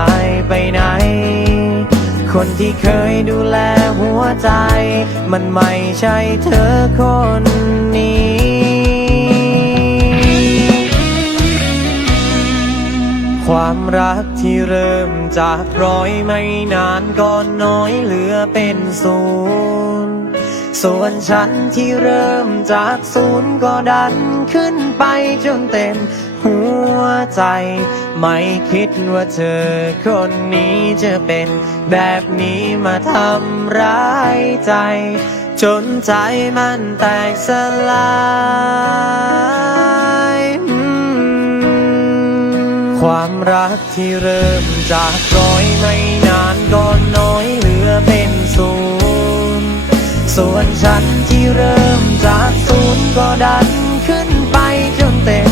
ายไปไหน คนที่เคยดูแลหัวใจ มันไม่ใช่เธอคนนี้ความรักที่เริ่มจากร้อยไม่นานก็น้อยเหลือเป็นศูนย์ส่วนฉันที่เริ่มจากศูนย์ก็ดันขึ้นไปจนเต็ม หัวใจ ไม่คิดว่าเธอคนนี้จะเป็นแบบนี้มาทำร้ายใจ จนใจมันแตกสลายความรักที่เริ่มจากร้อยไม่นานก็น้อยเหลือเป็นศูนย์ส่วนฉันที่เริ่มจากศูนย์ก็ดันขึ้นไปจนเต็ม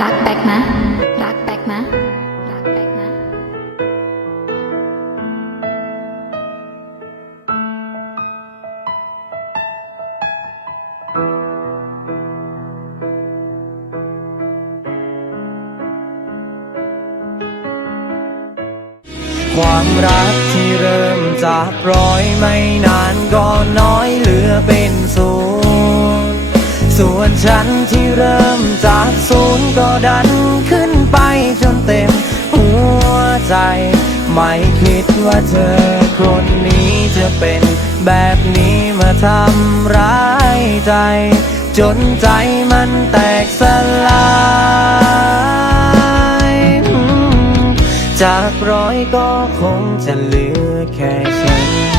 รักแบกนะ รักแบกนะ รักแบกนะ ความรักที่เริ่มจากร้อยไม่นานก็น้อยเหลือเป็นศู วนฉันที่เริ่มจากศูนย์ก็ดันขึ้นไปจนเต็มหัวใจ ไม่คิดว่าเธอคนนี้จะเป็นแบบนี้มาทำร้ายใจ จนใจมันแตกสลายจากร้อยก็คงจะเหลือแค่ฉัน